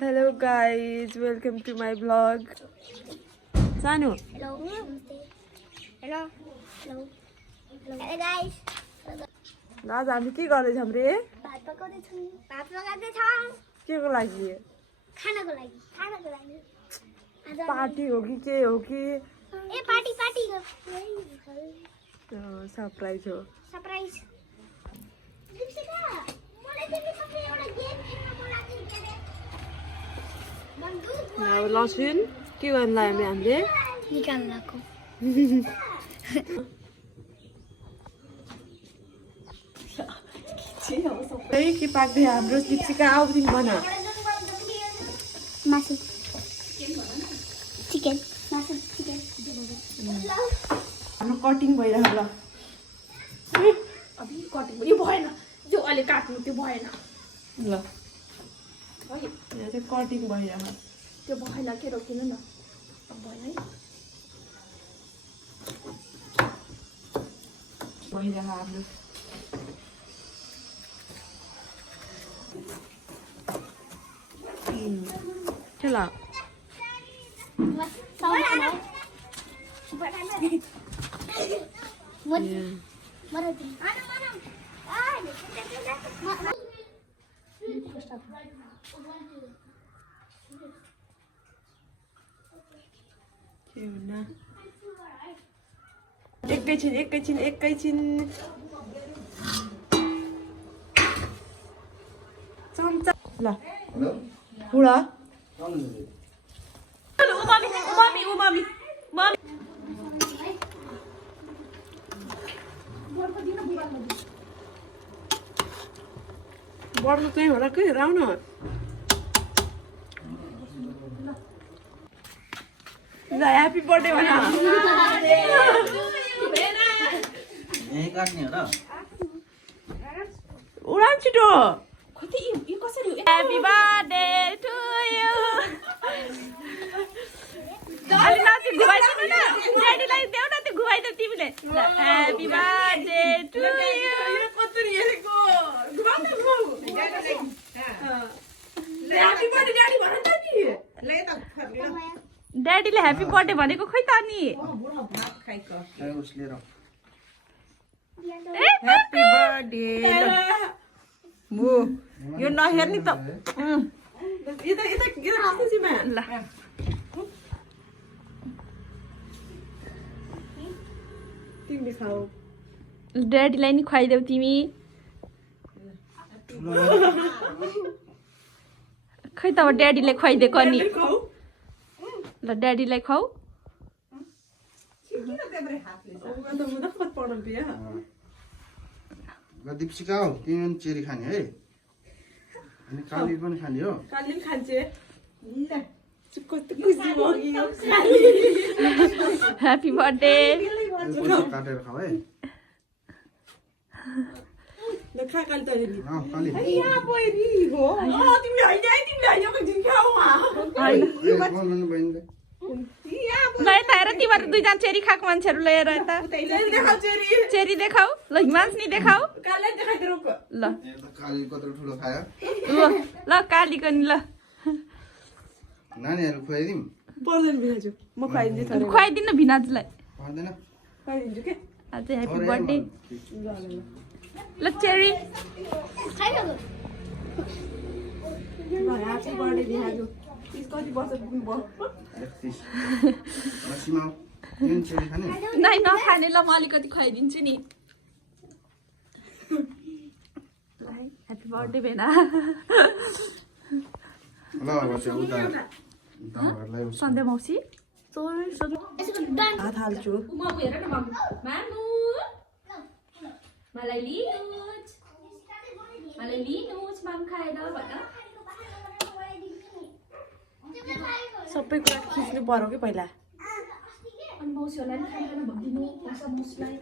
Hello guys, welcome to my vlog. Sanu. Hello. Hello. Hello. Hello guys. आज हामी के गर्दैछौँ रे? भात पकाउँदैछौँ. भात पकाउँदैछौँ. केको लागि? खानाको लागि. पार्टी हो कि के हो कि? ए पार्टी. सरप्राइज हो. सरप्राइज. दिप्सिका, मलाई तिमी सबै एउटा गेम खेल्न बोलाएको थियौ के? अब लसुन के गर्न लाग्यो हामीले? निकाल्नको. के पाक्दै हाम्रो दिप्सिका आऊ तिमी बना. मासु. चिकन. मासु चिकन. हाम्रो कटिङ भइरहेको ल. अभी कटिङ यो भएन. जो अहिले काट्नु त्यो भएन. ल. यहाँ चाहिँ कटिङ भइरहेको. त्यो भएन के रोकिनु न. भएन है. भइरहेको हाम्रो. चला. एकैछिन चम्चा ल बुढा उमामी बढ्नु चाहिँ होला के राउ न. ल ह्यापी बर्थडे भन. उडान छिटो. यो कसरी ह्यापी बर्थडे टु यु. अलि नाची घुमाइदिनु न. ड्याडीलाई देऊ न त्यो घुमाइ त तिमीले. Happy birthday to you. कसरी हेरेको घुमाउनु घुमाउ. ह्यापी बर्थडे ड्याडी भन त नि. ले त ड्याडीले ह्यापी बर्थडे भनेको खोइ त नि. बुढा भात खाइको. Happy birthday. मु यो नहेर्ने त. यता खुसीमा ल तिमीले खाऊ. ड्याडीलाई नि खुवाइदेऊ तिमी. खै त अब ड्याडीले खुवाइदिएको नि. खाऊ. ल ड्याडीलाई खुवाऊ. किन त्यहाँबाट हातले त मुदफत पढ्नु पिया. दिप्सिका हो तिमी पनि चेरी खाने है अनि काली पनि खाने हो. काली पनि खान्छे. ल कस्तो खुसी भयो ह्यापी बर्थडे. काटेर खाऊ है. ल खा काली तले नि. काली यहाँ बहिनी हो. तिमीले होइन है तिमीले होइन एकछिन खाऊ. बोल्नु बहिनीले ल यता हेर तिमीहरू दुईजना चेरी खाएको मान्छेहरू लिएर यता चेरी देखाऊ. ल हिमांशनी देखाऊ. कालीलाई देखाइदिनु. ल काली कत्रो ठुलो खायो. ल कालीको नि ल नानीहरू खुवाइदिउँ. पर्दैन बिनाजु म खुवाइदिन्छु थोरै. खुवाइदिनु भिनाजुलाई. पर्दैन खुवाइदिन्छु के. आज ह्यापी बर्थडे. ल चेरी. ह्यापी बर्थडे बिनाजु. कति वर्ष पुग्नु भयो. 31 सीमा तिमी चेरी खाने. नाइ नखाने ल म अलिकति खुवाइदिन्छु नि. ह्यापी बर्थडे भेना. ल अब चाहिँ उता घरलाई सन्ध्या मौसी हात हाल्छु. मामु हेर न मामु. मामु मलाई लिनुज माम खाएर भन. सबै कुरा खिच्नु पर्यो कि पहिला. अनि मौसीहरूलाई नि खाइरहनु भनिदिनु. मौसीलाई